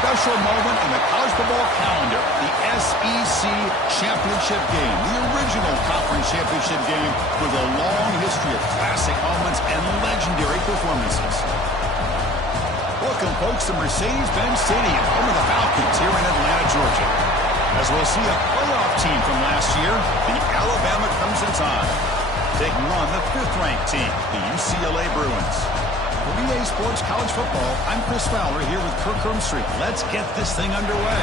special moment in the college football calendar, the SEC Championship game, the original conference championship game with a long history of classic moments and legendary performances. Welcome, folks, to Mercedes-Benz Stadium, home of the Falcons here in Atlanta, Georgia. As we'll see a playoff team from last year, the Alabama Crimson Tide, taking on the 5th-ranked team, the UCLA Bruins. For EA Sports College Football, I'm Chris Fowler here with Kirk Hermstreet. Let's get this thing underway.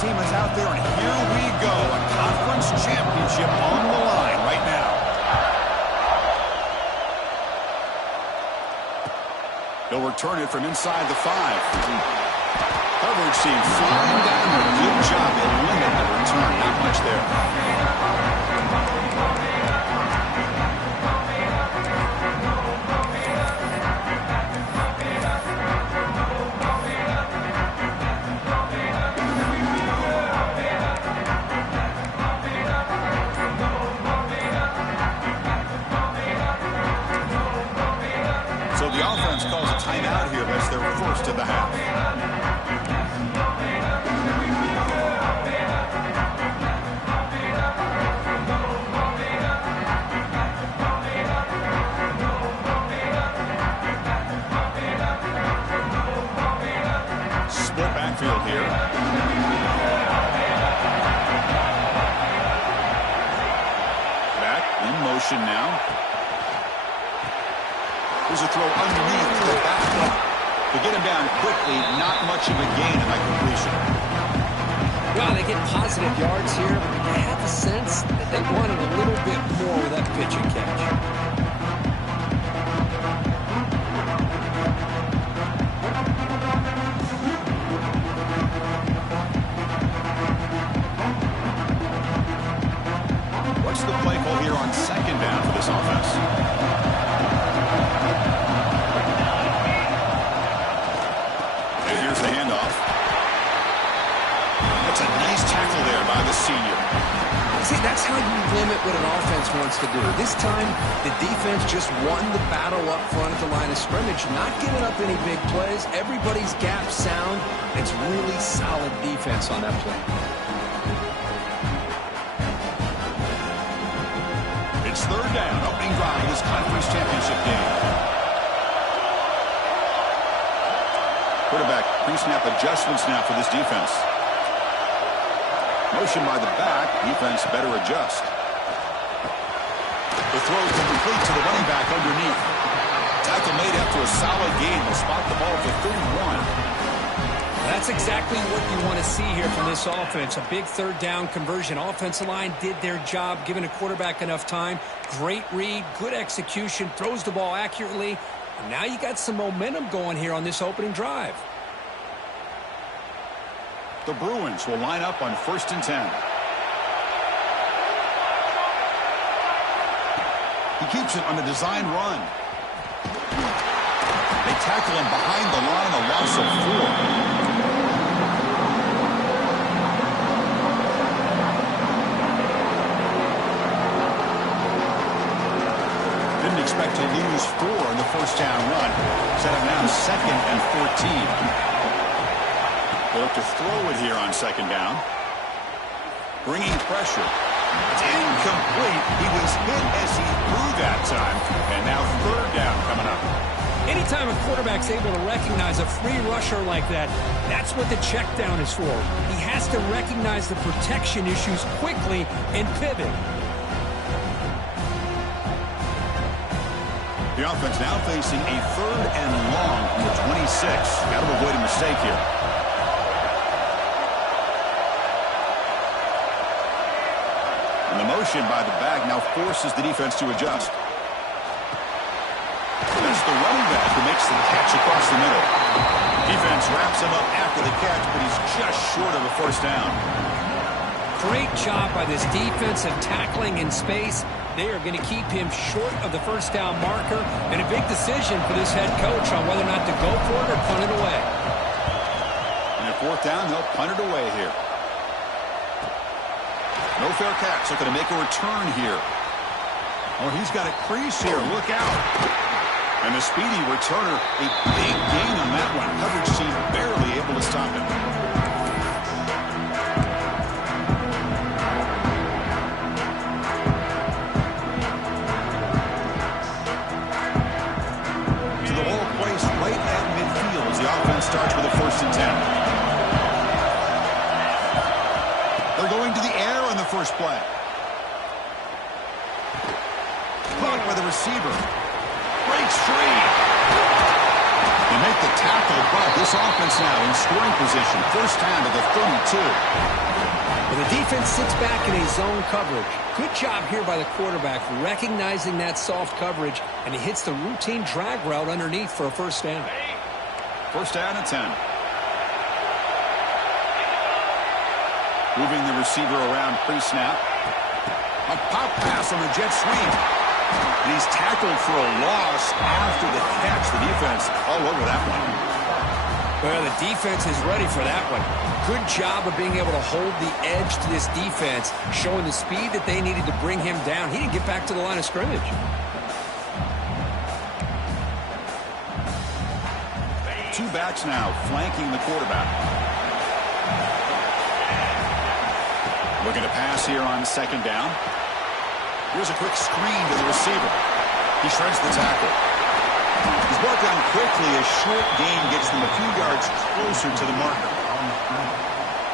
Team is out there, and here we go. A conference championship on the line right now. They'll return it from inside the 5. Coverage team flying down there. Good job at limiting the return. Not much there. So the offense calls a timeout here as their first of the half. Split backfield here. Back in motion now. There's a throw underneath to the back. To get him down quickly, not much of a gain in that completion. Well, they get positive yards here, but I have the sense that they wanted a little bit more with that pitch and catch. What's the play call here on second down for this offense? Here's the handoff. That's a nice tackle there by the senior. See, that's how you limit what an offense wants to do. This time, the defense just won the battle up front at the line of scrimmage, not giving up any big plays. Everybody's gap sound. It's really solid defense on that play. It's third down, opening drive of this conference championship game. Quarterback pre-snap adjustments now for this defense. Motion by the back. Defense better adjust. The throw is complete to the running back underneath. Tackle made after a solid gain. Will spot the ball for 31. That's exactly what you want to see here from this offense. A big third down conversion. Offensive line did their job, giving a quarterback enough time. Great read, good execution, throws the ball accurately. And now you got some momentum going here on this opening drive. The Bruins will line up on 1st and 10. He keeps it on a design run. They tackle him behind the line, a loss of 4. Didn't expect to lose 4 in the first down run. Set him now 2nd and 14. They'll have to throw it here on 2nd down. Bringing pressure. It's incomplete. He was hit as he threw that time. And now 3rd down coming up. Anytime a quarterback's able to recognize a free rusher like that, that's what the check down is for. He has to recognize the protection issues quickly and pivot. The offense now facing a 3rd and long from the 26. Got to avoid a mistake here. And the motion by the back now forces the defense to adjust. That's the running back who makes the catch across the middle. Defense wraps him up after the catch, but he's just short of a first down. Great job by this defense of tackling in space. They are going to keep him short of the first down marker, and a big decision for this head coach on whether or not to go for it or punt it away. And at 4th down, they'll punt it away here. No fair catch. Looking to make a return here. Oh, he's got a crease here. Look out. And the speedy returner, a big gain on that one. Coverage team barely able to stop him. To the ball placed right at midfield as the offense starts with a 1st and 10. They're going to the air on the first play. Caught by the receiver. Breaks free. They make the tackle, but this offense now in scoring position. First down to the 32. Well, the defense sits back in a zone coverage. Good job here by the quarterback recognizing that soft coverage, and he hits the routine drag route underneath for a first down. First down and 10. Moving the receiver around pre-snap. A pop pass on the jet sweep. And he's tackled for a loss after the catch. The defense all over that one. Well, the defense is ready for that one. Good job of being able to hold the edge to this defense, showing the speed that they needed to bring him down. He didn't get back to the line of scrimmage. Two backs now flanking the quarterback. Looking to pass here on 2nd down. Here's a quick screen to the receiver. He shreds the tackle. He's brought down quickly. A short gain gets them a few yards closer to the marker.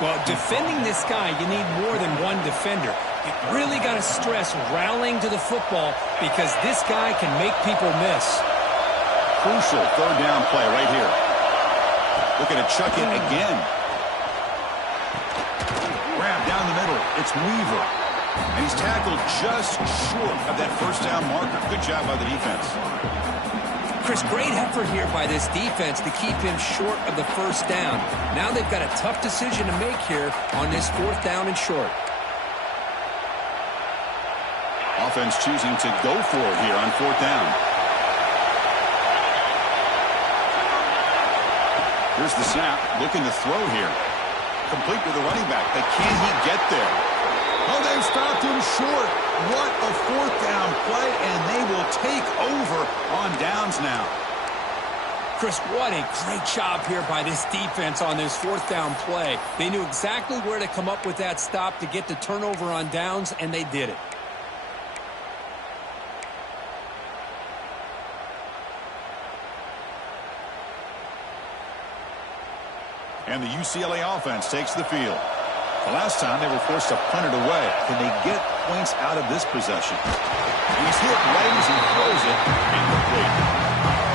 Well, defending this guy, you need more than one defender. You really got to stress rallying to the football because this guy can make people miss. Crucial 3rd down play right here. Looking to chuck it again. Grab down the middle. It's Weaver. And he's tackled just short of that first down marker. Good job by the defense. Chris, great effort here by this defense to keep him short of the first down. Now they've got a tough decision to make here on this 4th down and short. Offense choosing to go for it here on 4th down. Here's the snap. Looking to throw here. Complete with the running back. But can he get there? Oh, they've stopped him short. What a 4th down play, and they will take over on downs now. Chris, what a great job here by this defense on this 4th down play. They knew exactly where to come up with that stop to get the turnover on downs, and they did it. And the UCLA offense takes the field. The last time they were forced to punt it away. Can they get points out of this possession? He's hit right as he throws it. Incomplete.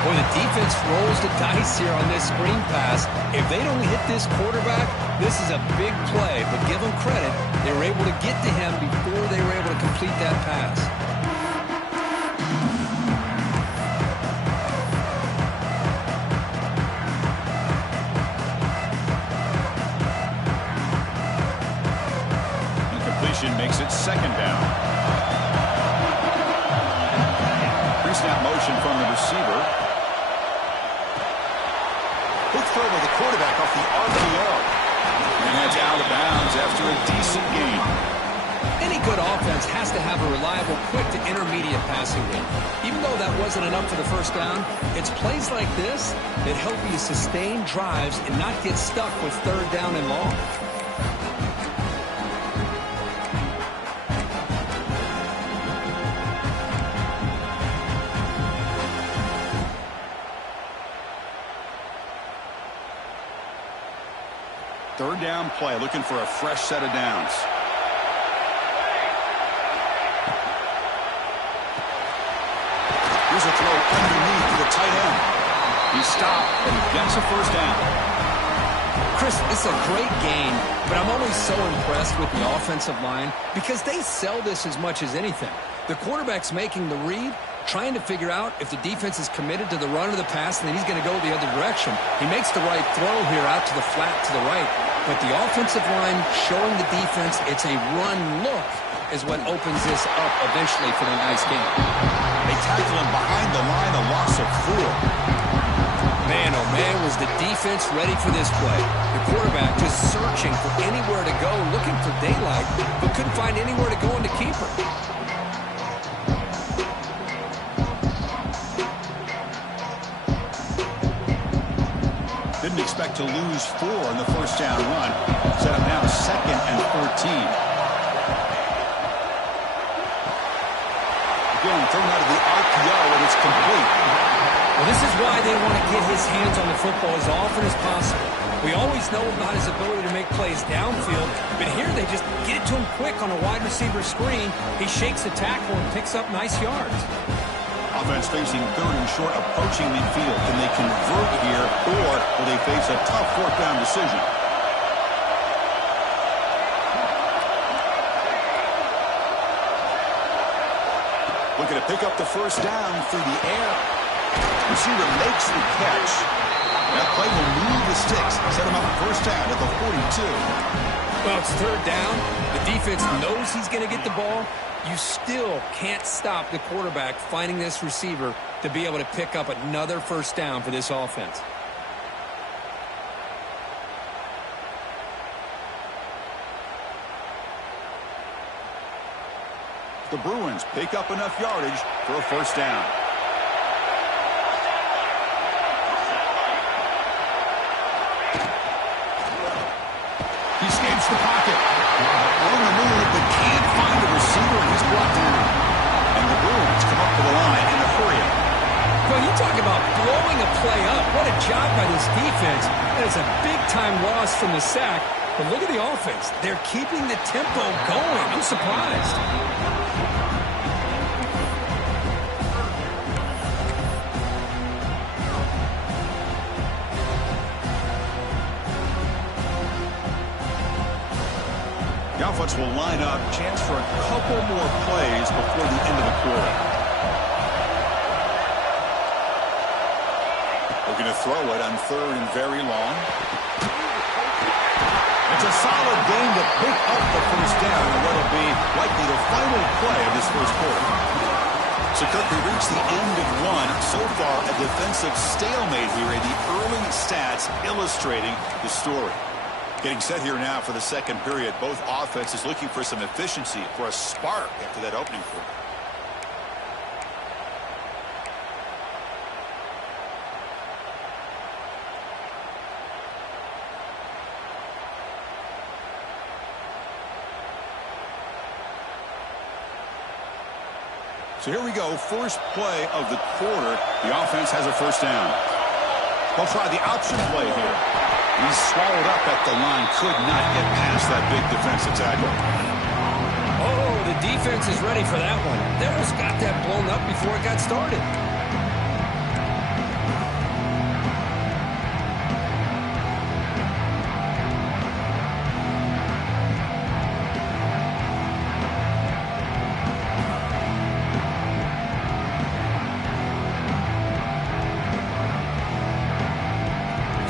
Boy, the defense rolls the dice here on this screen pass. If they don't hit this quarterback, this is a big play. But give them credit. They were able to get to him before they were able to complete that pass. Makes it 2nd down. Pre-snap motion from the receiver. Quick throw by the quarterback off the RPO. And that's out of bounds after a decent gain. Any good offense has to have a reliable, quick to intermediate passing game. Even though that wasn't enough for the first down, it's plays like this that help you sustain drives and not get stuck with 3rd down and long. Third down play, looking for a fresh set of downs. Here's a throw He stopped, and he gets a first down. Chris, it's a great game, but I'm always so impressed with the offensive line because they sell this as much as anything. The quarterback's making the read, trying to figure out if the defense is committed to the run or the pass, and then he's going to go the other direction. He makes the right throw here out to the flat to the right, but the offensive line showing the defense it's a run look is what opens this up eventually for the nice game. They tackle him behind the line, a loss of 4. Man, oh man, was the defense ready for this play. The quarterback just searching for anywhere to go, looking for daylight, but couldn't find anywhere to go in the keeper. Didn't expect to lose 4 in the first down run. Set up now 2nd and 14. Again, thrown out of the RPO, and it's complete. Well, this is why they want to get his hands on the football as often as possible. We always know about his ability to make plays downfield, but here they just get it to him quick on a wide receiver screen. He shakes the tackle and picks up nice yards. Offense facing 3rd and short, approaching midfield. Can they convert here, or will they face a tough 4th down decision? Looking to pick up the first down through the air. Receiver makes the catch. That play will move the sticks. Set him up first down at the 42. Well, it's 3rd down. The defense knows he's going to get the ball. You still can't stop the quarterback finding this receiver to be able to pick up another first down for this offense. The Bruins pick up enough yardage for a first down. He escapes the pocket. On the move, but can't find a receiver, and he's brought down. And the Bruins come up to the line in a hurry. Well, you talk about blowing a play up. What a job by this defense. That is a big-time loss from the sack. But look at the offense. They're keeping the tempo going. I'm surprised. The offense will line up. Chance for a couple more plays before the end of the quarter. Looking to throw it on 3rd and very long. It's a solid game to pick up the first down in what will be likely the final play of this first quarter. So, Kirk, we reached the end of 1. So far, a defensive stalemate here. The early stats illustrating the story. Getting set here now for the second period. Both offenses looking for some efficiency, for a spark after that opening quarter. So here we go, first play of the quarter. The offense has a first down. They'll try the option play here. He's swallowed up at the line, could not get past that big defensive tackle. Oh, the defense is ready for that one. They almost got that blown up before it got started.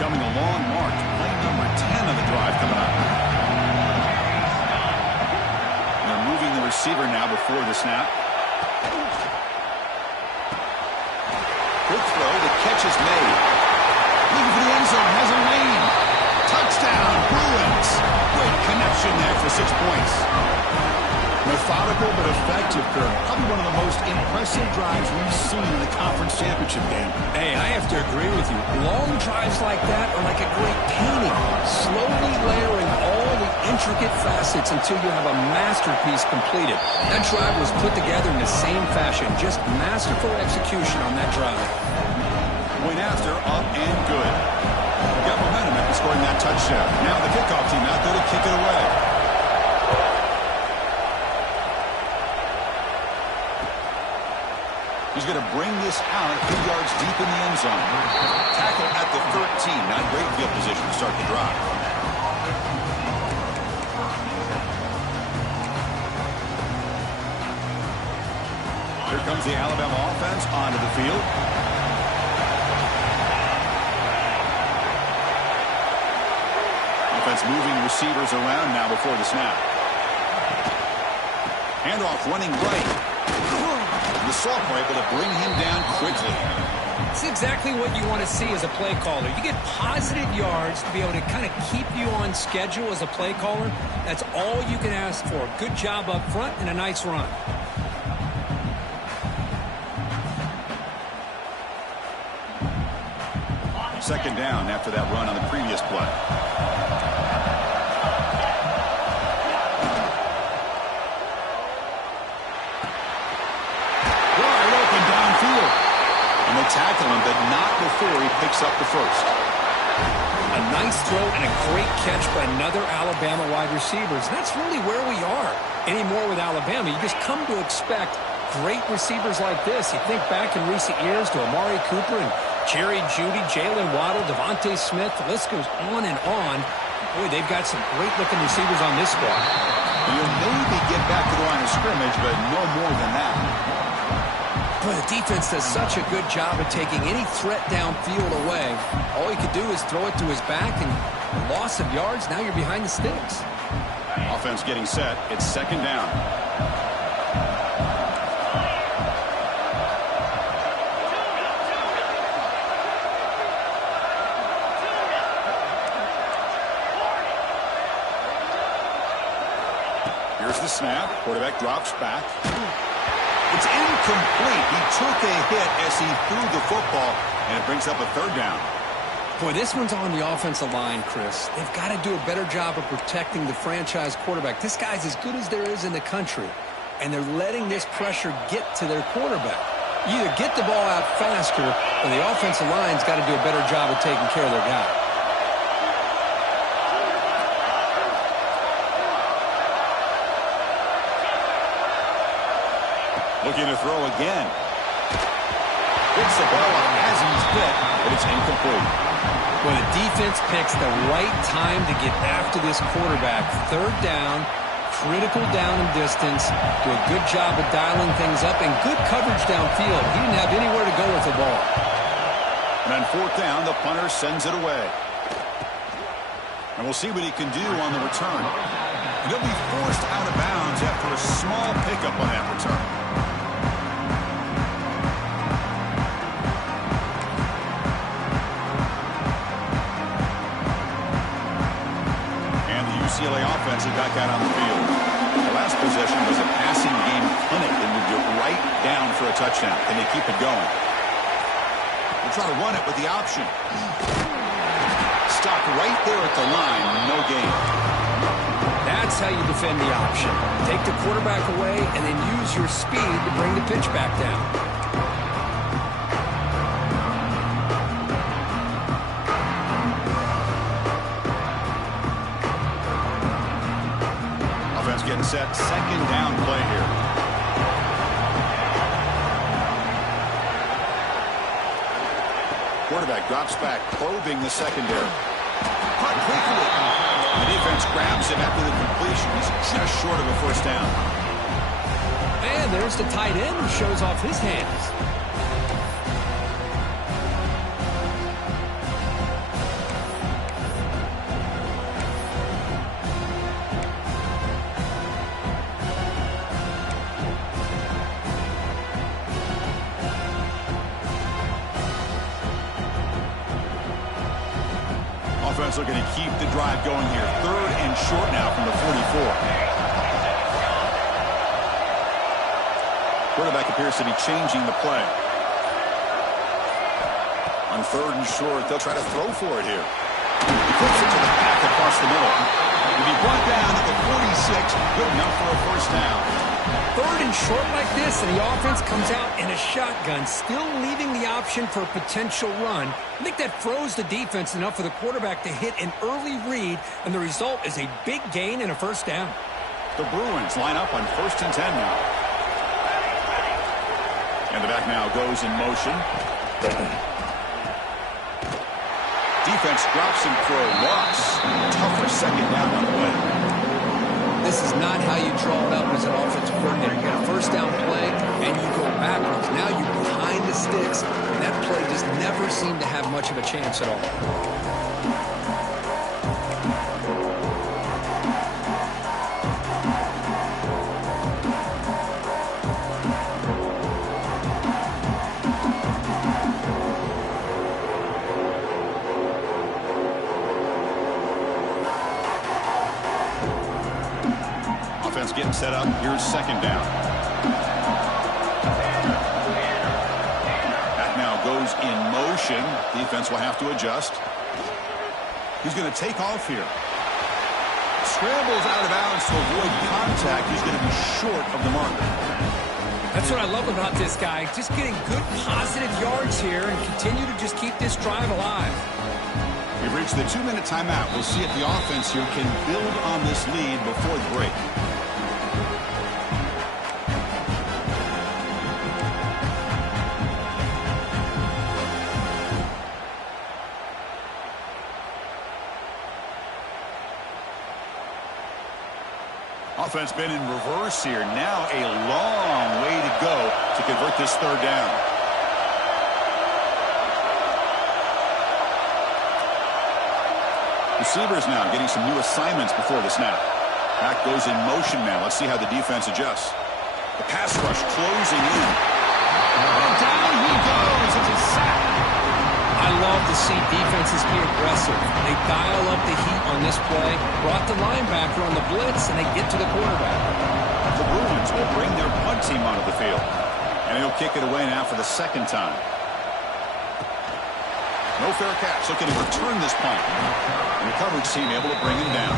Becoming a long march. Play number 10 of the drive coming up. They're moving the receiver now before the snap. Quick throw. The catch is made. Looking for the end zone. Has a lane. Touchdown. Bruins. Great connection there for 6 points. Methodical but effective, Kirk. Probably one of the most impressive drives we've seen in the conference championship game. Hey, I have to agree with you. Long drives like that are like a great painting. Slowly layering all the intricate facets until you have a masterpiece completed. That drive was put together in the same fashion. Just masterful execution on that drive. Went after, up and good. Got momentum after scoring that touchdown. Now the kickoff team out there to kick it away. He's going to bring this out a few yards deep in the end zone. Tackle at the 13. Not great field position to start the drive. Here comes the Alabama offense onto the field. Offense moving receivers around now before the snap. Handoff running right. The sophomore able to bring him down quickly. It's exactly what you want to see as a play caller. You get positive yards to be able to kind of keep you on schedule as a play caller. That's all you can ask for. Good job up front and a nice run. Second down after that run on the previous play. And they tackle him, but not before he picks up the first. A nice throw and a great catch by another Alabama wide receivers. That's really where we are anymore with Alabama. You just come to expect great receivers like this. You think back in recent years to Amari Cooper and Jerry Jeudy, Jalen Waddle, Devontae Smith. The list goes on and on. Boy, they've got some great-looking receivers on this squad. You'll maybe get back to the line of scrimmage, but no more than that. Boy, the defense does such a good job of taking any threat downfield away. All he could do is throw it to his back, and a loss of yards, now you're behind the sticks. Offense getting set. It's second down. Here's the snap. Quarterback drops back. It's incomplete. He took a hit as he threw the football, and it brings up a third down. Boy, this one's on the offensive line, Chris. They've got to do a better job of protecting the franchise quarterback. This guy's as good as there is in the country, and they're letting this pressure get to their quarterback. You either get the ball out faster, or the offensive line's got to do a better job of taking care of their guy. Looking to throw again. Hits the ball as he's hit, but it's incomplete. Well, the defense picks the right time to get after this quarterback. Third down, critical down and distance. Do a good job of dialing things up, and good coverage downfield. He didn't have anywhere to go with the ball. And on fourth down, the punter sends it away. And we'll see what he can do on the return. And he'll be forced out of bounds after a small pickup on that return. UCLA offense is back out on the field. The last possession was a passing game clinic. They moved it right down for a touchdown. Can they keep it going? They'll try to run it with the option. Stopped right there at the line. No gain. That's how you defend the option. Take the quarterback away and then use your speed to bring the pitch back down. Getting set, second down play here. Quarterback drops back, probing the secondary. Caught quickly. The defense grabs him after the completion. He's just short of a first down. And there's the tight end who shows off his hands. Looking to keep the drive going here. Third and short now from the 44. Quarterback appears to be changing the play. On third and short, they'll try to throw for it here. He puts it to the back across the middle. He'll be brought down at the 46. Good enough for a first down. Third and short like this, and the offense comes out in a shotgun, still leaving the option for a potential run. I think that froze the defense enough for the quarterback to hit an early read, and the result is a big gain and a first down. The Bruins line up on 1st and 10 now. And the back now goes in motion. Defense drops him for a loss. Tougher second down on the way. This is not how you draw it up as an offensive coordinator. You got a first down play, and you go backwards. Now you're behind the sticks, and that play just never seemed to have much of a chance at all. Getting set up. Here's second down. That now goes in motion. Defense will have to adjust. He's going to take off here. Scrambles out of bounds to avoid contact. He's going to be short of the marker. That's what I love about this guy. Just getting good positive yards here and continue to just keep this drive alive. We've reached the 2-minute timeout. We'll see if the offense here can build on this lead before the break. Offense been in reverse here. Now a long way to go to convert this third down. Receivers now getting some new assignments before the snap. Back goes in motion now. Let's see how the defense adjusts. The pass rush closing in. And down he goes. It's a sack. I love to see defenses be aggressive. They dial up the heat on this play, brought the linebacker on the blitz, and they get to the quarterback. The Bruins will bring their punt team onto the field. And he'll kick it away now for the second time. No fair catch. Looking to return this punt. And the coverage team able to bring him down.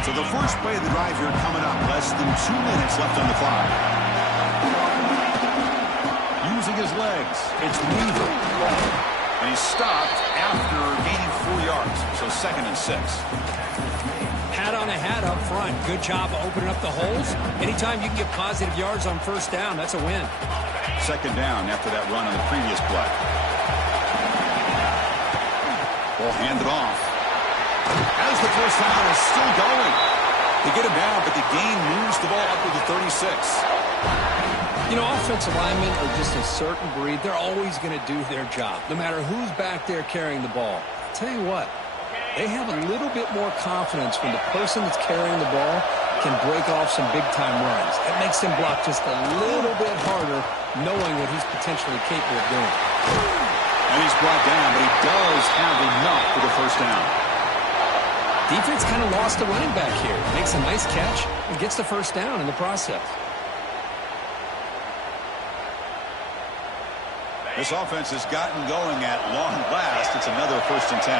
So the first play of the drive here coming up. Less than 2 minutes left on the clock. Using his legs. It's Weaver. And he's stopped after gaining 4 yards. So 2nd and 6. Hat on a hat up front. Good job opening up the holes. Anytime you can get positive yards on first down, that's a win. Second down after that run on the previous play. Ball handed off. As the first down is still going. They get him down, but the gain moves the ball up to the 36. You know, offensive linemen are just a certain breed. They're always going to do their job, no matter who's back there carrying the ball. I'll tell you what, they have a little bit more confidence when the person that's carrying the ball can break off some big-time runs. It makes them block just a little bit harder, knowing what he's potentially capable of doing. And he's brought down, but he does have enough for the first down. Defense kind of lost a running back here. Makes a nice catch and gets the first down in the process. This offense has gotten going at long last. It's another 1st and 10.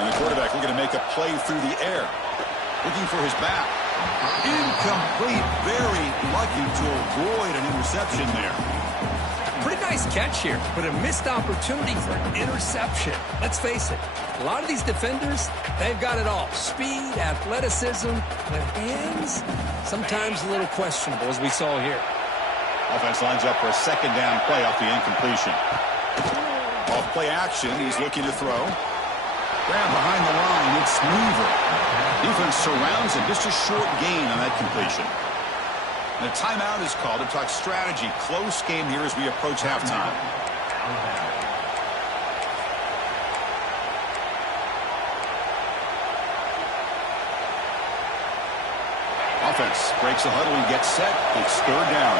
And the quarterback looking to make a play through the air. Looking for his back. Incomplete. Very lucky to avoid an interception there. Pretty nice catch here, but a missed opportunity for an interception. Let's face it, a lot of these defenders, they've got it all. Speed, athleticism, but hands, sometimes a little questionable, as we saw here. Offense lines up for a second down play off the incompletion. Off play action, he's looking to throw. Grab behind the line, it's Weaver. Defense surrounds him, just a short gain on that completion. And a timeout is called to talk strategy. Close game here as we approach halftime. Offense breaks the huddle and gets set. It's third down.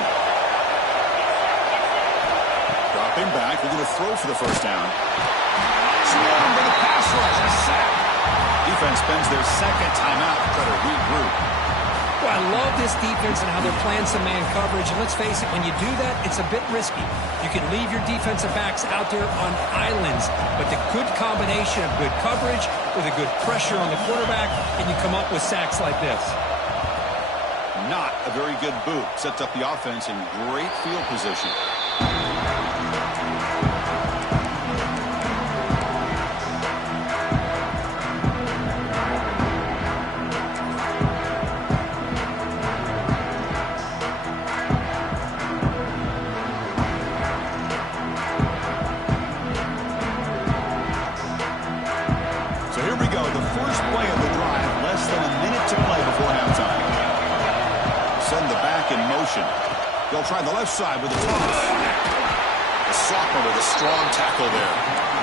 Dropping back, we're going to throw for the first down. Swarmed by the pass rush, a sack. Defense spends their second timeout to try to regroup. Well, I love this defense and how they're playing some man coverage. And let's face it, when you do that, it's a bit risky. You can leave your defensive backs out there on islands, but the good combination of good coverage with a good pressure on the quarterback, and you come up with sacks like this. Not a very good boot. Sets up the offense in great field position. They'll try the left side with a toss. The sophomore with a strong tackle there.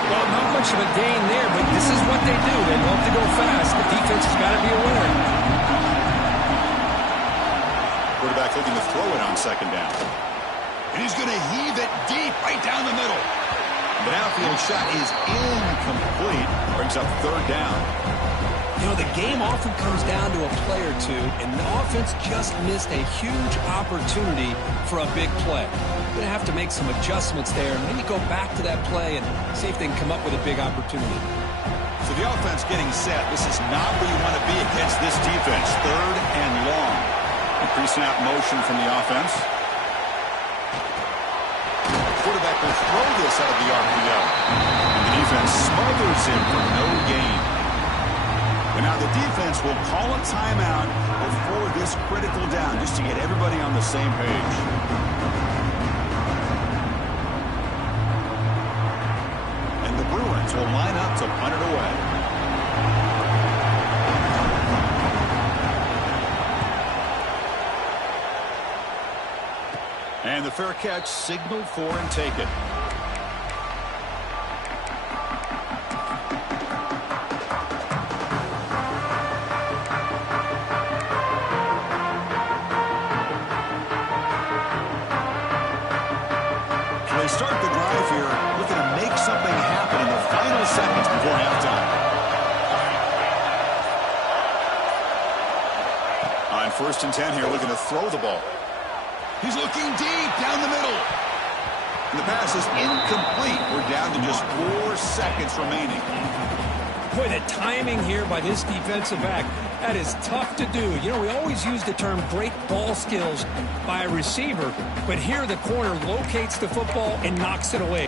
Well, not much of a gain there, but this is what they do. They love to go fast. The defense has got to be aware. Quarterback looking to throw it on second down. And he's going to heave it deep right down the middle. The downfield shot is incomplete. Brings up third down. You know, the game often comes down to a play or two, and the offense just missed a huge opportunity for a big play. Going to have to make some adjustments there, and maybe go back to that play and see if they can come up with a big opportunity. So the offense getting set. This is not where you want to be against this defense. Third and long. A pre-snap motion from the offense. The quarterback will throw this out of the RPO. And the defense smothers him for no gain. And now the defense will call a timeout before this critical down, just to get everybody on the same page. And the Bruins will line up to punt it away. And the fair catch signaled for and taken. Start the drive here, looking to make something happen in the final seconds before halftime. On 1st and 10 here, looking to throw the ball. He's looking deep down the middle. And the pass is incomplete. We're down to just 4 seconds remaining. Boy, the timing here by this defensive back, that is tough to do. You know, we always use the term great ball skills by a receiver, but here the corner locates the football and knocks it away.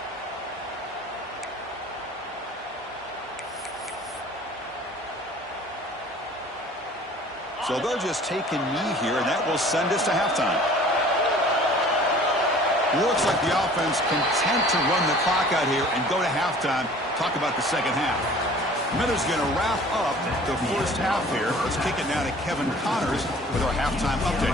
So they'll just take a knee here, and that will send us to halftime. Looks like the offense content to run the clock out here and go to halftime. Talk about the second half. Miller's going to wrap up the first half here. Let's kick it now to Kevin Connors with our halftime update.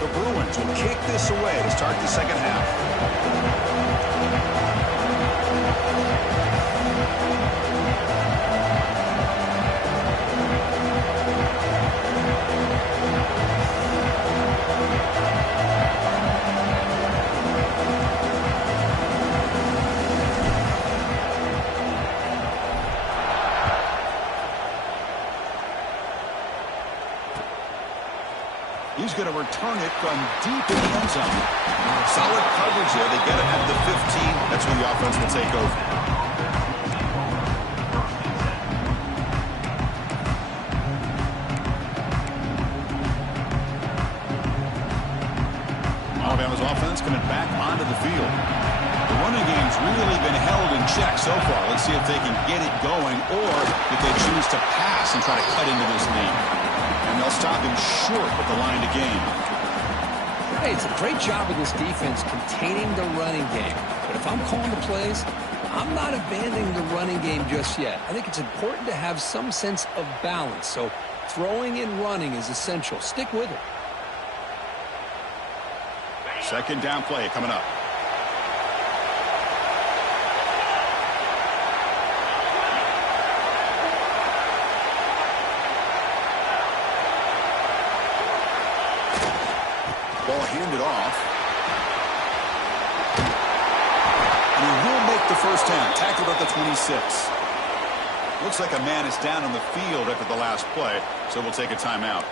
The Bruins will kick this away to start the second half. He's going to return it from deep in the end zone. Solid coverage there. They get it at the 15. That's when the offense will take over. Alabama's offense coming back onto the field. The running game's really been held in check so far. Let's see if they can get it going or if they choose to pass and try to cut into this lead. And they'll stop him short at the line to gain. Hey, it's a great job of this defense containing the running game. But if I'm calling the plays, I'm not abandoning the running game just yet. I think it's important to have some sense of balance. So throwing and running is essential. Stick with it. Second down play coming up. Ball handed off. And he will make the first down. Tackled at the 26. Looks like a man is down on the field after the last play, so we'll take a timeout.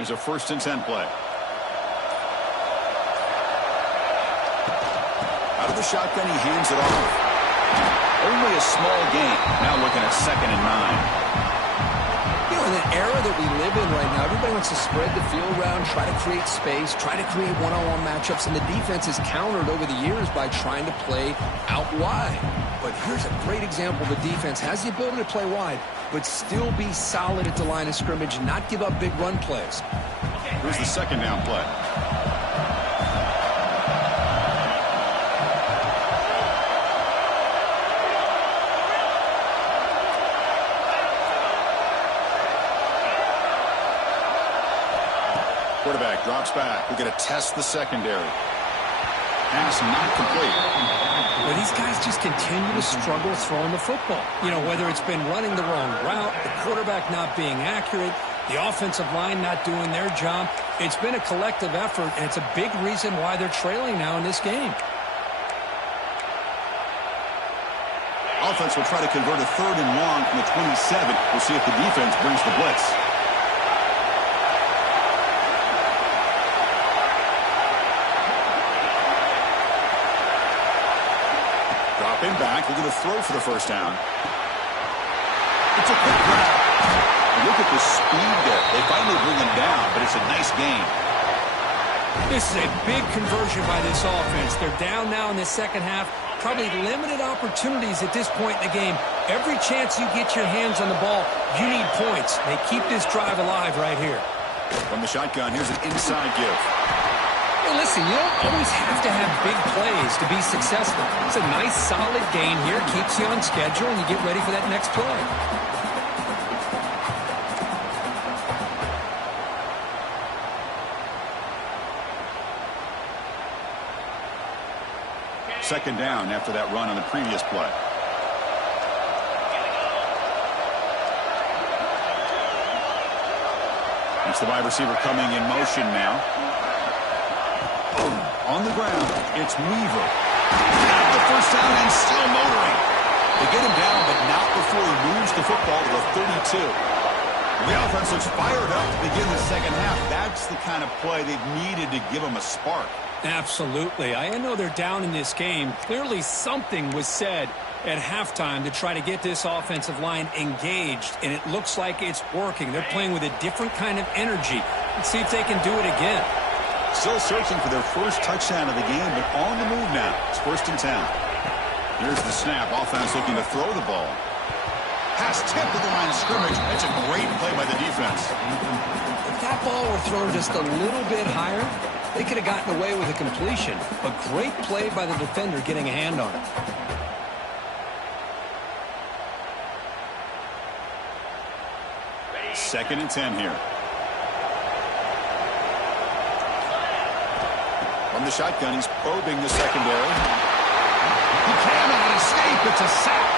Here's a 1st and 10 play. Out of the shotgun, he hands it off. Only a small gain. Now looking at 2nd and 9. You know, in the era that we live in right now, everybody wants to spread the field around, try to create space, try to create one-on-one matchups, and the defense has countered over the years by trying to play out wide. But here's a great example. The defense has the ability to play wide, but still be solid at the line of scrimmage and not give up big run plays. Here's the 2nd down play. Quarterback drops back. We're going to test the secondary. Pass not complete. Well, these guys just continue to struggle throwing the football. You know, whether it's been running the wrong route, the quarterback not being accurate, the offensive line not doing their job. It's been a collective effort, and it's a big reason why they're trailing now in this game. Offense will try to convert a 3rd and long from the 27. We'll see if the defense brings the blitz. Dropping back, looking to throw for the 1st down. It's a quick grab. Look at the speed there. They finally bring him down, but it's a nice gain. This is a big conversion by this offense. They're down now in the 2nd half. Probably limited opportunities at this point in the game. Every chance you get your hands on the ball, you need points. They keep this drive alive right here. From the shotgun, here's an inside give. Hey, listen, you don't always have to have big plays to be successful. It's a nice, solid gain here. Keeps you on schedule, and you get ready for that next play. Second down after that run on the previous play. It's the wide receiver coming in motion now. On the ground, it's Weaver. The 1st down and still motoring. They get him down, but not before he moves the football to the 32. The offense looks fired up to begin the 2nd half. That's the kind of play they've needed to give them a spark. Absolutely. I know they're down in this game. Clearly something was said at halftime to try to get this offensive line engaged, and it looks like it's working. They're playing with a different kind of energy. Let's see if they can do it again. Still searching for their 1st touchdown of the game, but on the move now. It's 1st and 10. Here's the snap. Offense looking to throw the ball. Pass tipped to the line of scrimmage. That's a great play by the defense. If that ball were thrown just a little bit higher, they could have gotten away with a completion. A great play by the defender getting a hand on it. Second and 10 here. From the shotgun, he's probing the secondary. He cannot escape. It's a sack.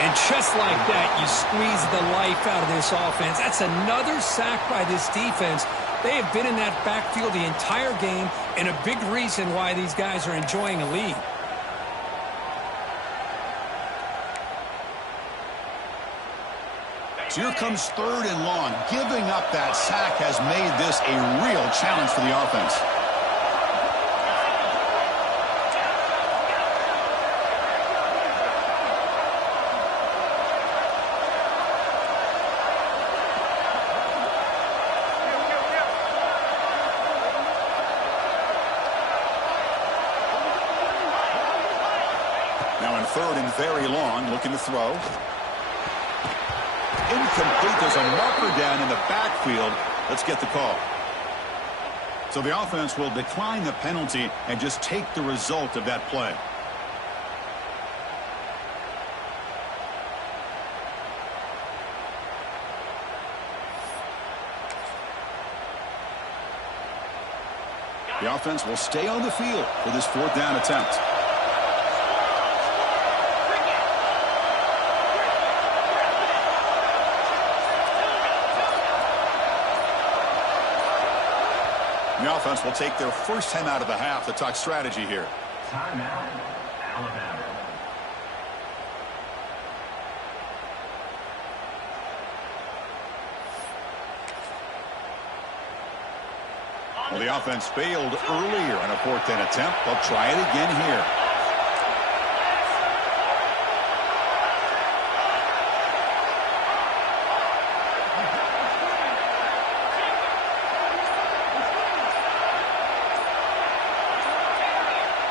And just like that, you squeeze the life out of this offense. That's another sack by this defense. They have been in that backfield the entire game, and a big reason why these guys are enjoying a lead. So here comes 3rd and long. Giving up that sack has made this a real challenge for the offense. Now in 3rd and very long, looking to throw. Incomplete. There's a marker down in the backfield. Let's get the call. So the offense will decline the penalty and just take the result of that play. The offense will stay on the field for this 4th down attempt. The offense will take their 1st time out of the half to talk strategy here. Timeout, Alabama. Well, the offense failed earlier on a 4th down attempt. They'll try it again here.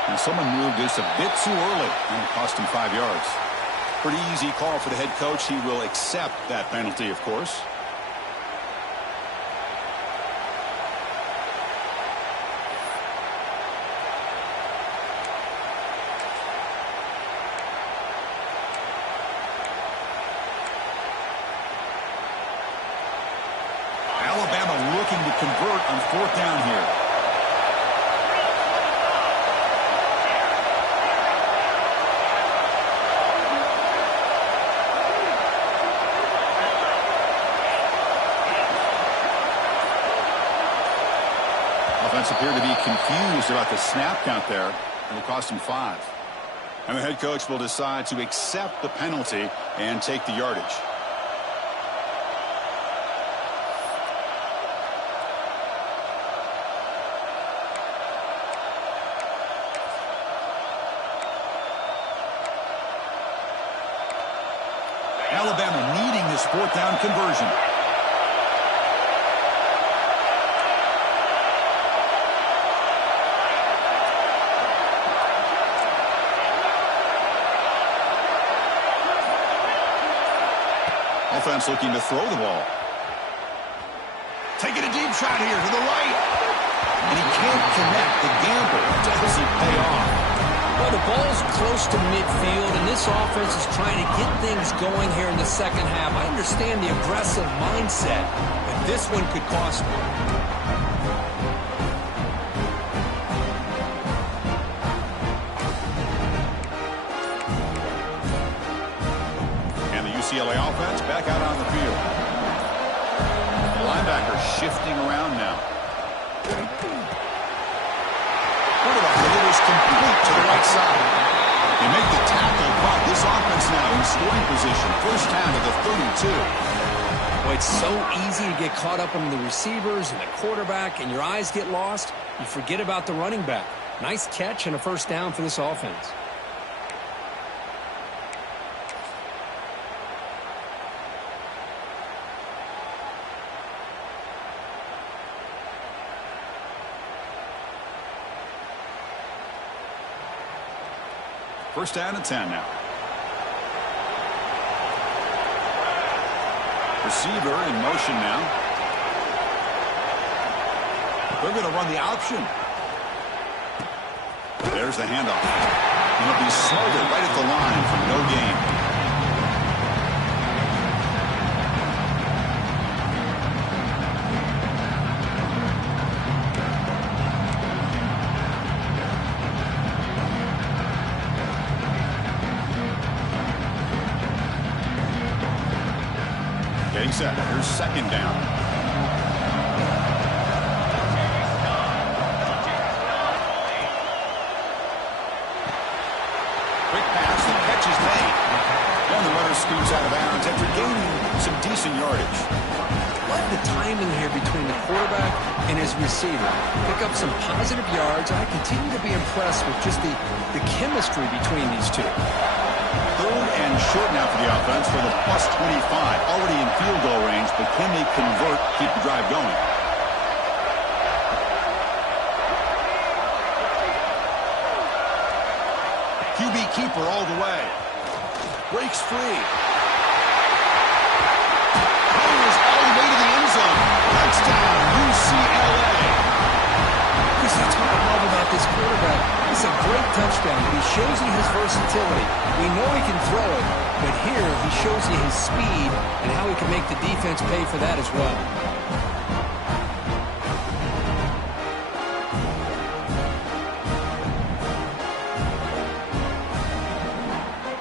And someone moved this a bit too early, and it cost him 5 yards. Pretty easy call for the head coach. He will accept that penalty, of course. Alabama looking to convert on 4th down here. Offense appeared to be confused about the snap count there, and it cost him 5. And the head coach will decide to accept the penalty and take the yardage. Alabama needing this 4th down conversion. Offense looking to throw the ball. Taking a deep shot here to the right. And he can't connect. The gamble doesn't pay off. Well, the ball's close to midfield, and this offense is trying to get things going here in the second half. I understand the aggressive mindset, but this one could cost them. And the UCLA offense back out on the field. The linebacker shifting around now. It is complete to the right side. They make the tackle, but this offense now in scoring position. 1st down to the 32. Well, it's so easy to get caught up on the receivers and the quarterback, and your eyes get lost. You forget about the running back. Nice catch and a 1st down for this offense. First down and 10 now. Receiver in motion now. They're going to run the option. There's the handoff. And it'll be smothered right at the line for no gain. Getting set. Here's 2nd down. Quick pass. The catch is made. And the runner scoots out of bounds after gaining some decent yardage. Love the timing here between the quarterback and his receiver. Pick up some positive yards. I continue to be impressed with just the chemistry between these two. 3rd and short now for the offense for the +25. Already in field goal range, but can they convert, keep the drive going? QB keeper all the way. Breaks free. Fires all the way to the end zone. Touchdown, UCLA. Chris, that's what I love about this quarterback. It's a great touchdown, but he shows you his versatility. We know he can throw it, but here he shows you his speed and how he can make the defense pay for that as well.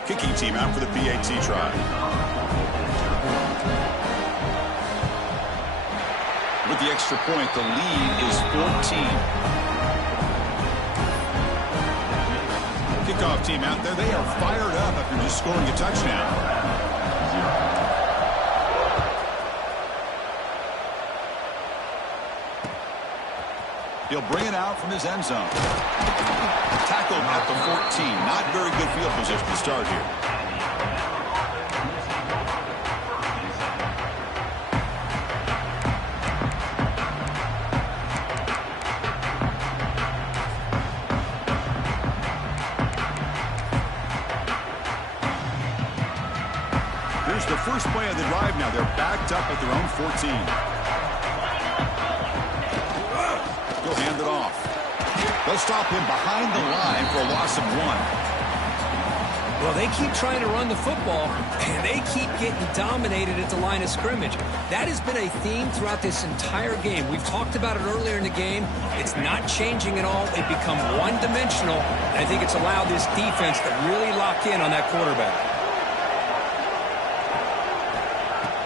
Kicking team out for the PAT try. With the extra point, the lead is 14. Kickoff team out there. They are fired up after just scoring a touchdown. He'll bring it out from his end zone. Tackled at the 14. Not very good field position to start here. Here's the first play of the drive now. They're backed up at their own 14. Go hand it off. They'll stop him behind the line for a loss of 1. Well, they keep trying to run the football, and they keep getting dominated at the line of scrimmage. That has been a theme throughout this entire game. We've talked about it earlier in the game. It's not changing at all. They've become one-dimensional. I think it's allowed this defense to really lock in on that quarterback.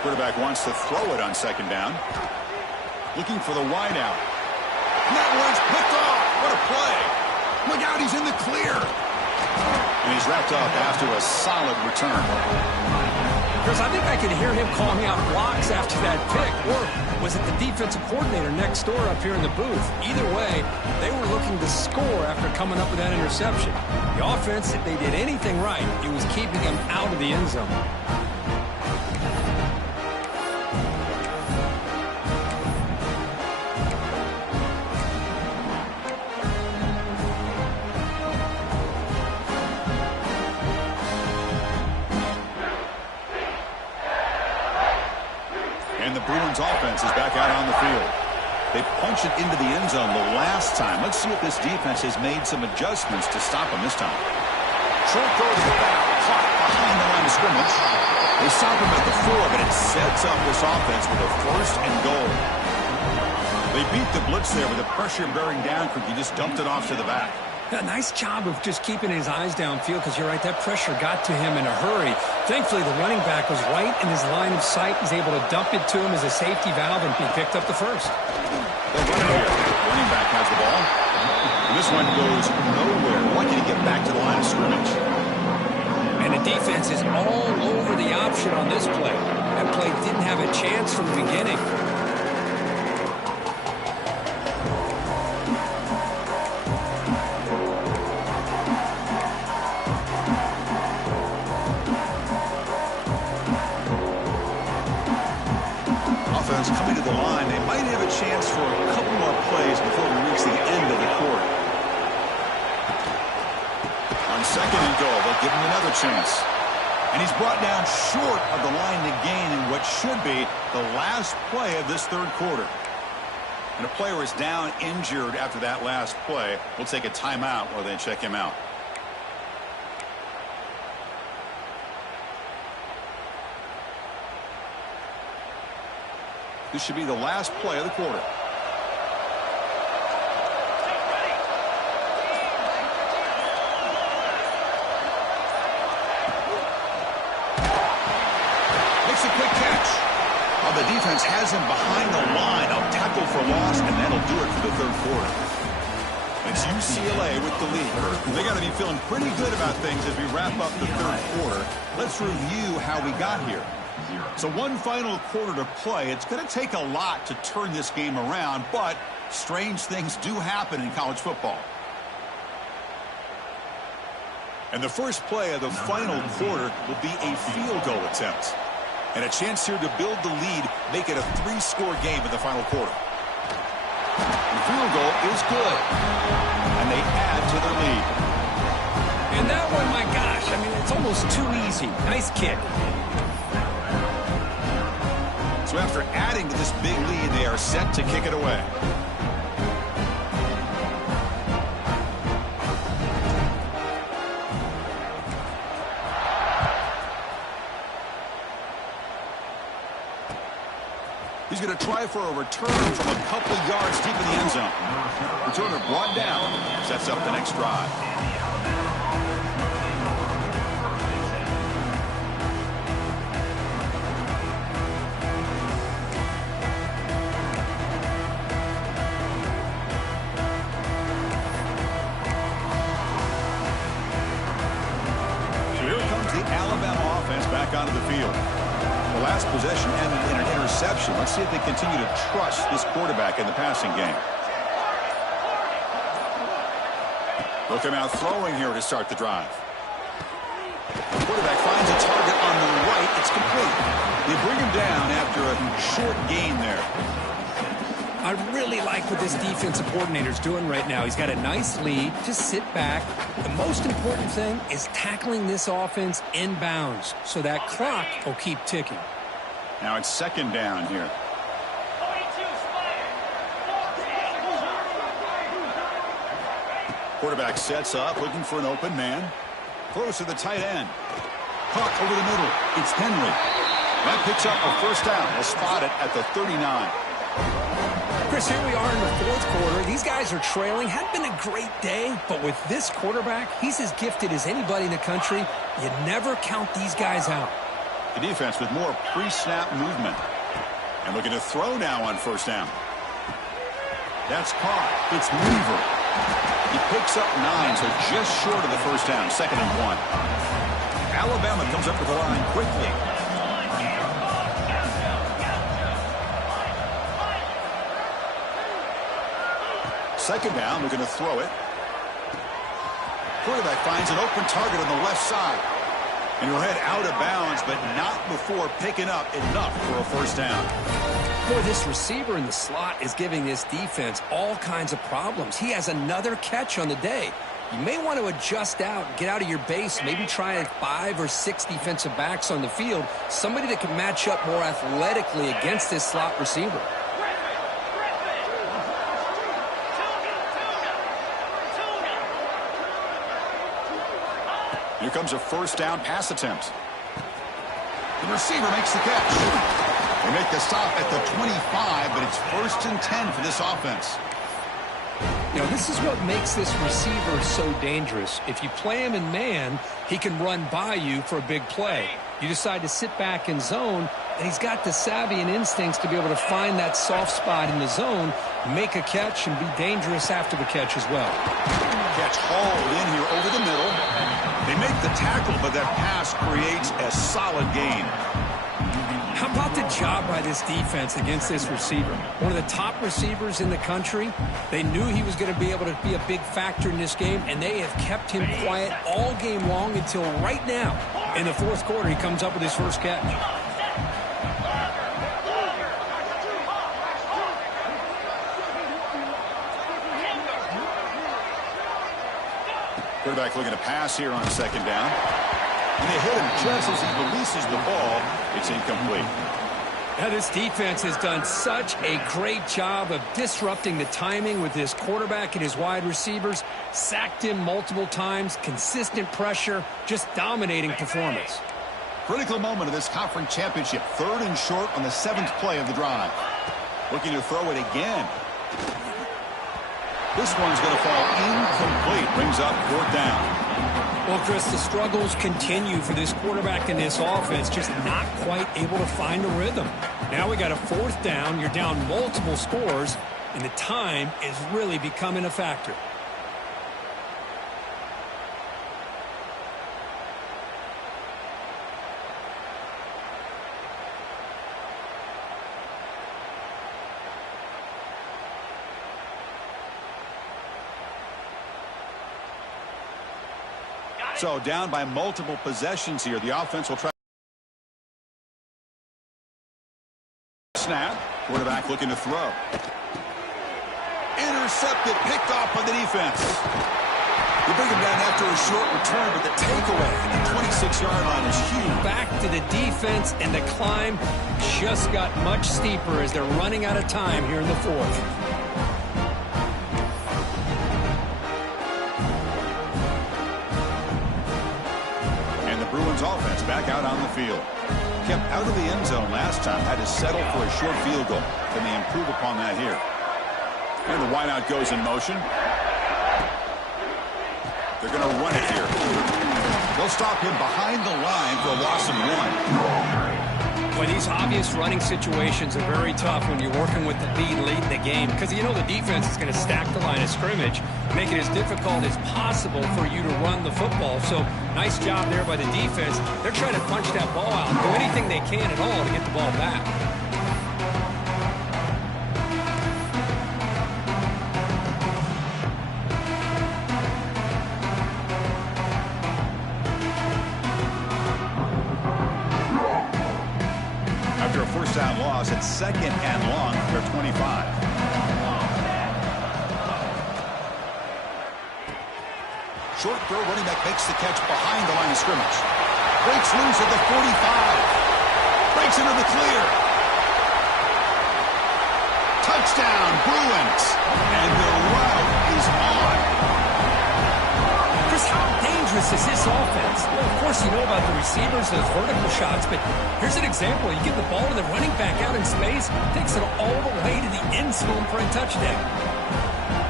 Quarterback wants to throw it on second down. Looking for the wide out. And that one's picked off. What a play. Look out, he's in the clear. And he's wrapped up after a solid return. Chris, I think I could hear him calling out blocks after that pick. Or was it the defensive coordinator next door up here in the booth? Either way, they were looking to score after coming up with that interception. The offense, if they did anything right, it was keeping them out of the end zone. And the Bruins offense is back out on the field. They punched it into the end zone the last time. Let's see if this defense has made some adjustments to stop them this time. Short throw to the back, caught behind the line of scrimmage. They stop him at the 4, but it sets up this offense with a 1st and goal. They beat the blitz there with the pressure bearing down. He just dumped it off to the back. A nice job of just keeping his eyes downfield, because you're right, that pressure got to him in a hurry. Thankfully, the running back was right in his line of sight. He's able to dump it to him as a safety valve, and he picked up the first. They'll run it here. Running back has the ball. And this one goes nowhere. Lucky to get back to the line of scrimmage. And the defense is all over the option on this play. That play didn't have a chance from the beginning. Coming to the line, they might have a chance for a couple more plays before we reach the end of the quarter. On second and goal, they'll give him another chance. And he's brought down short of the line to gain in what should be the last play of this third quarter. And a player is down injured after that last play. We'll take a timeout while they check him out. This should be the last play of the quarter. Makes a quick catch. Oh, the defense has him behind the line. A tackle for loss, and that'll do it for the third quarter. It's UCLA with the lead. They got to be feeling pretty good about things as we wrap up the third quarter. Let's review how we got here. So one final quarter to play. It's going to take a lot to turn this game around, but strange things do happen in college football. And the first play of the final quarter will be a field goal attempt. And a chance here to build the lead, make it a 3-score game in the final quarter. The field goal is good. And they add to their lead. And that one, my gosh, I mean, it's almost too easy. Nice kick. So after adding to this big lead, they are set to kick it away. He's going to try for a return from a couple of yards deep in the end zone. Returner brought down, sets up the next drive. Back onto the field. The last possession ended in an interception. Let's see if they continue to trust this quarterback in the passing game. They'll come out throwing here to start the drive. Quarterback finds a target on the right. It's complete. They bring him down after a short gain there. I really like what this defensive coordinator's doing right now. He's got a nice lead. Just sit back. The most important thing is tackling this offense in bounds so that clock will keep ticking. Now it's second down here. Quarterback sets up, looking for an open man. Close to the tight end. Caught over the middle. It's Henry. That picks up a first down. They'll spot it at the 39. Chris, here we are in the fourth quarter. These guys are trailing. Hadn't been a great day, but with this quarterback, he's as gifted as anybody in the country. You never count these guys out. The defense with more pre-snap movement. And looking to throw now on first down. That's caught. It's Weaver. He picks up 9, so just short of the first down. 2nd and 1. Alabama comes up with the line quickly. Second down, looking to throw it. Quarterback finds an open target on the left side. And he'll head out of bounds, but not before picking up enough for a first down. Boy, this receiver in the slot is giving this defense all kinds of problems. He has another catch on the day. You may want to adjust out, get out of your base, maybe try 5 or 6 defensive backs on the field, somebody that can match up more athletically against this slot receiver. Here comes a first down pass attempt. The receiver makes the catch. They make the stop at the 25, but it's 1st and 10 for this offense. You know, this is what makes this receiver so dangerous. If you play him in man, he can run by you for a big play. You decide to sit back in zone, and he's got the savvy and instincts to be able to find that soft spot in the zone, make a catch, and be dangerous after the catch as well. Catch hauled in here over the middle. They make the tackle, but that pass creates a solid gain. How about the job by this defense against this receiver? One of the top receivers in the country. They knew he was going to be able to be a big factor in this game, and they have kept him quiet all game long until right now. In the fourth quarter, he comes up with his first catch. Quarterback looking to pass here on second down. And they hit him just as he releases the ball. It's incomplete. Now, this defense has done such a great job of disrupting the timing with his quarterback and his wide receivers. Sacked him multiple times, consistent pressure, just dominating performance. Critical moment of this conference championship. 3rd and short on the 7th play of the drive. Looking to throw it again. This one's going to fall incomplete. Brings up 4th down. Well, Chris, the struggles continue for this quarterback in this offense, just not quite able to find a rhythm. Now we got a 4th down. You're down multiple scores, and the time is really becoming a factor. So down by multiple possessions here. The offense will try. Snap. Quarterback looking to throw. Intercepted. Picked off by the defense. They bring him down after a short return, but the takeaway at the 26-yard line is huge. Back to the defense, and the climb just got much steeper as they're running out of time here in the fourth. Bruins offense back out on the field. Kept out of the end zone last time. Had to settle for a short field goal. Can they improve upon that here? And the wideout goes in motion. They're going to run it here. They'll stop him behind the line for a loss of 1. Well, these obvious running situations are very tough when you're working with the lead late in the game because you know the defense is going to stack the line of scrimmage, make it as difficult as possible for you to run the football. So nice job there by the defense. They're trying to punch that ball out, do anything they can at all to get the ball back. Second and long for 25. Short throw, running back makes the catch behind the line of scrimmage. Breaks loose at the 45. Breaks into the clear. Touchdown, Bruins. And the route is on. Chris, how dangerous is this offense? Well, of course, you know about the receivers, those vertical shots, but here's an example. You give the ball to the running back out in space, takes it all the way to the end zone for a touchdown.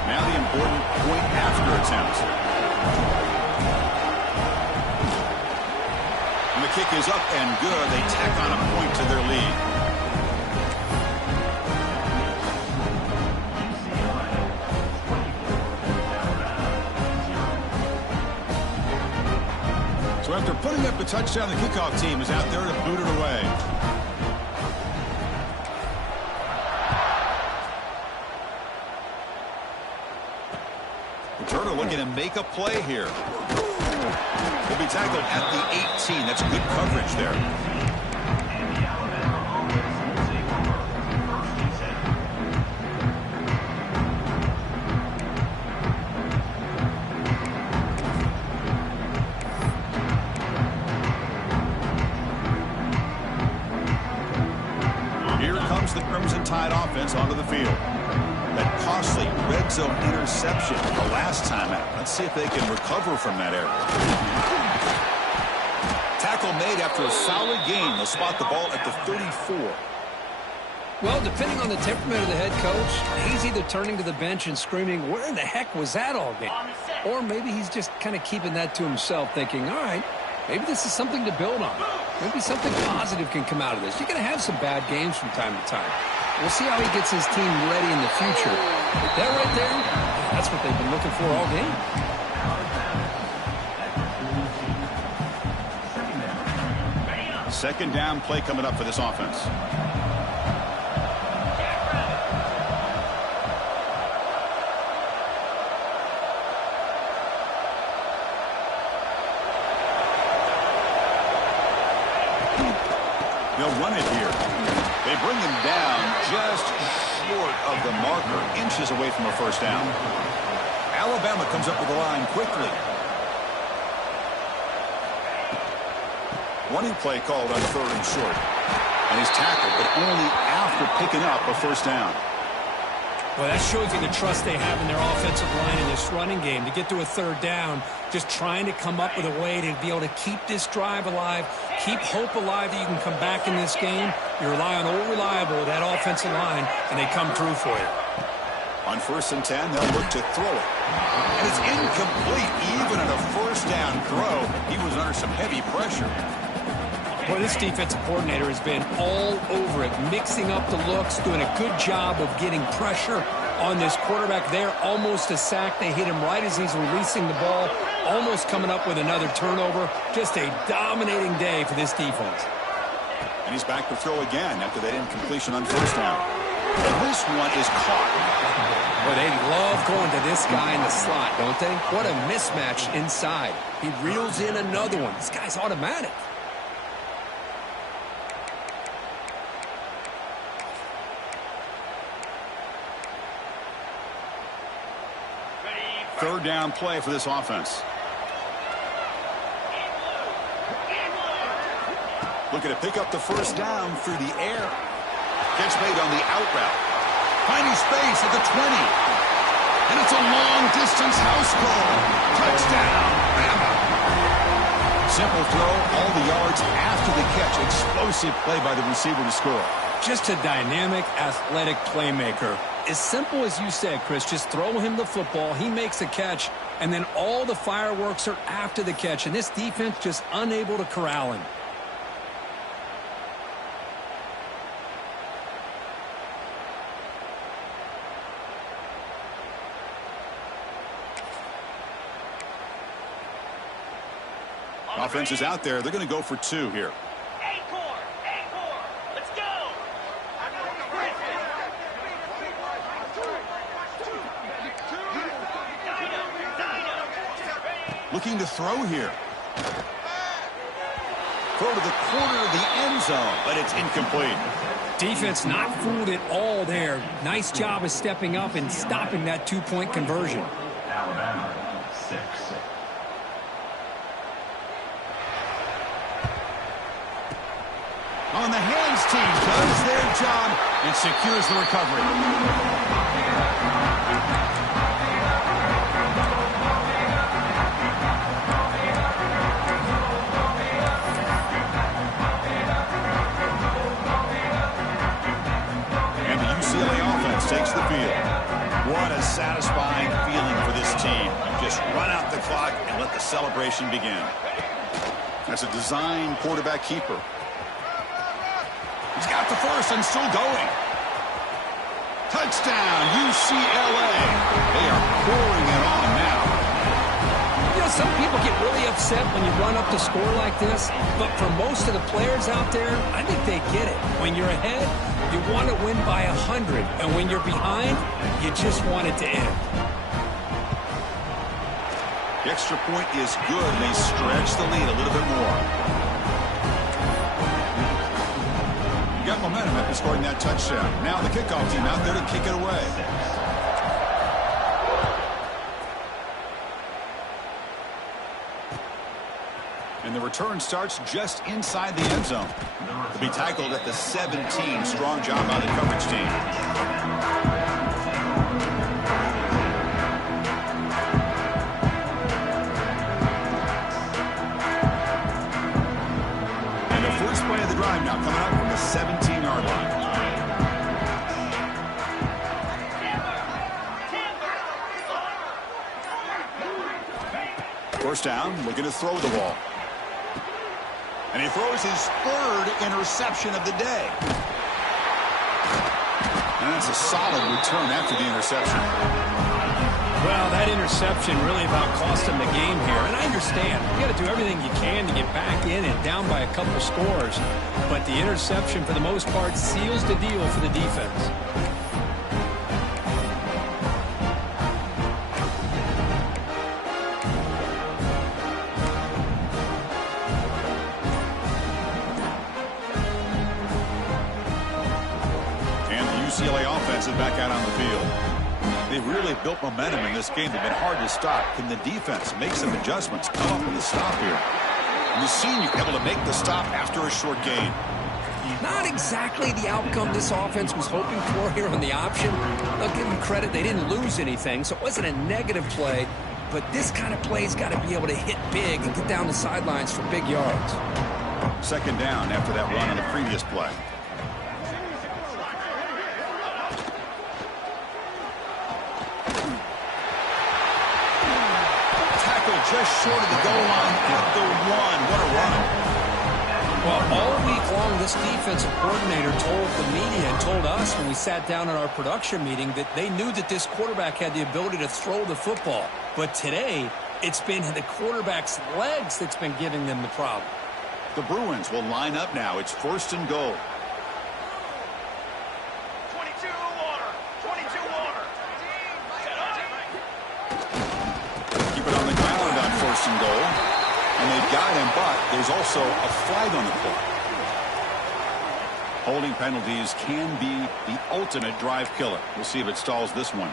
Now the important point after attempt. And the kick is up and good. They tack on a point to their lead. So after putting up the touchdown, the kickoff team is out there to boot it away. Turner looking to make a play here. He'll be tackled at the 18. That's good coverage there. Here comes the Crimson Tide offense onto the field. That costly red zone interception the last time out. Let's see if they can recover from that error. Tackle made after a solid gain. They'll spot the ball at the 34. Well, depending on the temperament of the head coach, he's either turning to the bench and screaming, where in the heck was that all game? Or maybe he's just kind of keeping that to himself, thinking, all right, maybe this is something to build on. Maybe something positive can come out of this. You're going to have some bad games from time to time. We'll see how he gets his team ready in the future. But that right there, that's what they've been looking for all game. Second down play coming up for this offense. They'll run it here. They bring him down just short of the marker, inches away from a first down. Alabama comes up with the line quickly. Running play called on third and short. And he's tackled, but only after picking up a first down. Well, that shows you the trust they have in their offensive line in this running game. To get to a third down, just trying to come up with a way to be able to keep this drive alive, keep hope alive that you can come back in this game. You rely on old reliable, that offensive line, and they come through for you. On 1st and 10, they'll look to throw it. And it's incomplete. Even on a first down throw, he was under some heavy pressure. Boy, this defensive coordinator has been all over it, mixing up the looks, doing a good job of getting pressure on this quarterback there. Almost a sack. They hit him right as he's releasing the ball, almost coming up with another turnover. Just a dominating day for this defense. And he's back to throw again after that incompletion on first down. And this one is caught. Boy, they love going to this guy in the slot, don't they? What a mismatch inside. He reels in another one. This guy's automatic. Third down play for this offense. Looking to pick up the first down through the air. Catch made on the out route. Finding space at the 20. And it's a long-distance house call. Touchdown, Bama. Simple throw, all the yards after the catch. Explosive play by the receiver to score. Just a dynamic, athletic playmaker. As simple as you said, Chris, just throw him the football, he makes a catch, and then all the fireworks are after the catch, and this defense just unable to corral him. Offense is out there. They're going to go for two here. Looking to throw here. Throw to the corner of the end zone, but it's incomplete. Defense not fooled at all there. Nice job of stepping up and stopping that two-point conversion. Alabama, 6. On the hands team does their job and secures the recovery. And the UCLA offense takes the field. What a satisfying feeling for this team. Just run out the clock and let the celebration begin. That's a design quarterback keeper. He's got the first and still going. Touchdown, UCLA. They are pouring it on now. You know, some people get really upset when you run up to score like this, but for most of the players out there, I think they get it. When you're ahead, you want to win by 100, and when you're behind, you just want it to end. The extra point is good, and they stretch the lead a little bit more. You got momentum after scoring that touchdown. Now the kickoff team out there to kick it away. And the return starts just inside the end zone. To be tackled at the 17. Strong job by the coverage team. And the first play of the drive now coming up from the 17-yard line. First down, looking to throw the ball. And he throws his third interception of the day. And that's a solid return after the interception. Well, that interception really about cost him the game here. And I understand. You got to do everything you can to get back in and down by a couple scores. But the interception, for the most part, seals the deal for the defense. UCLA offense is back out on the field. They've really built momentum in this game. They've been hard to stop. Can the defense make some adjustments? Come up with a stop here. And you've seen you able to make the stop after a short gain. Not exactly the outcome this offense was hoping for here on the option. I'll give them credit. They didn't lose anything, so it wasn't a negative play. But this kind of play's got to be able to hit big and get down the sidelines for big yards. Second down after that run on the previous play. Just short of the goal line at the 1. What a run. Well, all week long, this defensive coordinator told the media and told us when we sat down at our production meeting that they knew that this quarterback had the ability to throw the football. But today, it's been the quarterback's legs that's been giving them the problem. The Bruins will line up now. It's first and goal. 22 water. 22 water. Keep it on the ground on first and goal. And they've got him, but there's also a flag on the play. Holding penalties can be the ultimate drive killer. We'll see if it stalls this one.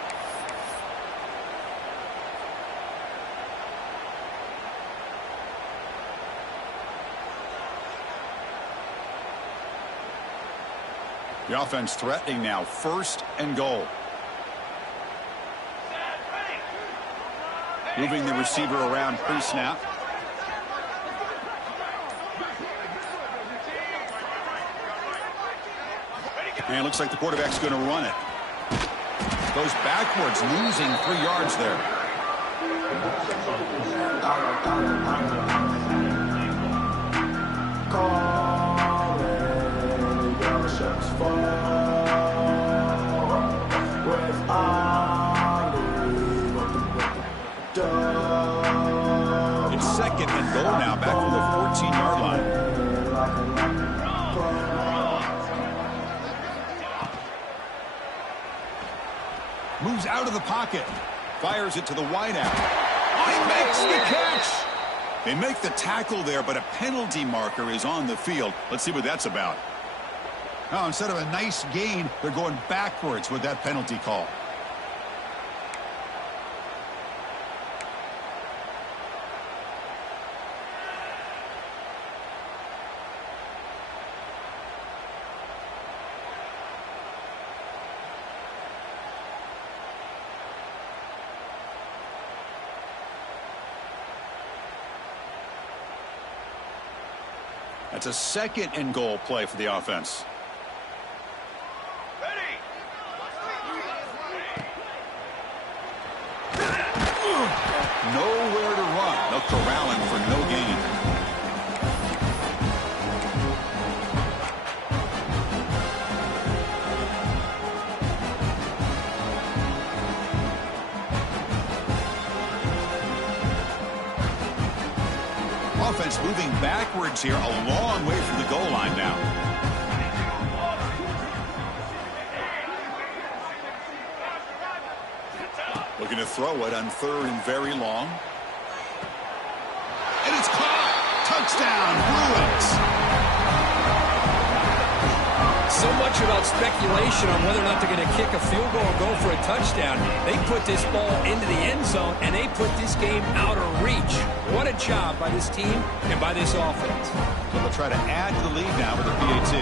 The offense threatening now, first and goal. Moving the receiver around pre-snap. And it looks like the quarterback's going to run it. Goes backwards, losing 3 yards there. It's second and goal now, back from the 14-yard line. Moves out of the pocket. Fires it to the wideout. He makes the catch. They make the tackle there, but a penalty marker is on the field. Let's see what that's about. Now, instead of a nice gain, they're going backwards with that penalty call. That's a second and goal play for the offense. Ready. Nowhere to run. They'll corral him for no gain. Offense moving backwards here, a long way from the goal line now. Looking to throw it on third and very long. And it's caught. Touchdown, Bruins. So much about speculation on whether or not they're going to kick a field goal or go for a touchdown. They put this ball into the end zone, and they put this game out of reach. What a job by this team and by this offense. So they'll try to add to the lead now with a PAT.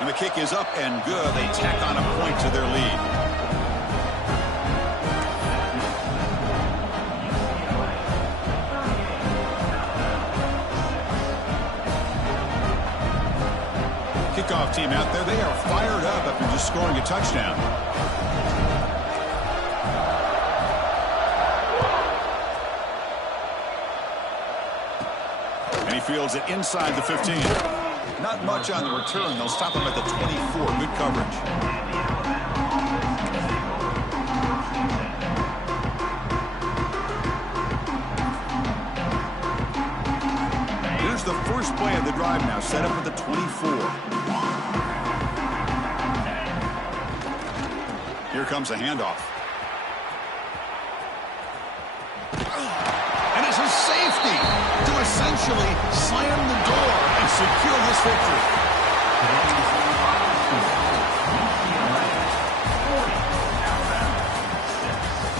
And the kick is up and good. They tack on a point to their lead. Kickoff team out there, they are fired up after just scoring a touchdown. And he fields it inside the 15. Not much on the return. They'll stop him at the 24. Good coverage. Here's the first play of the drive now, set up at the 24. Here comes a handoff. And it's a safety to essentially slam the door and secure this victory.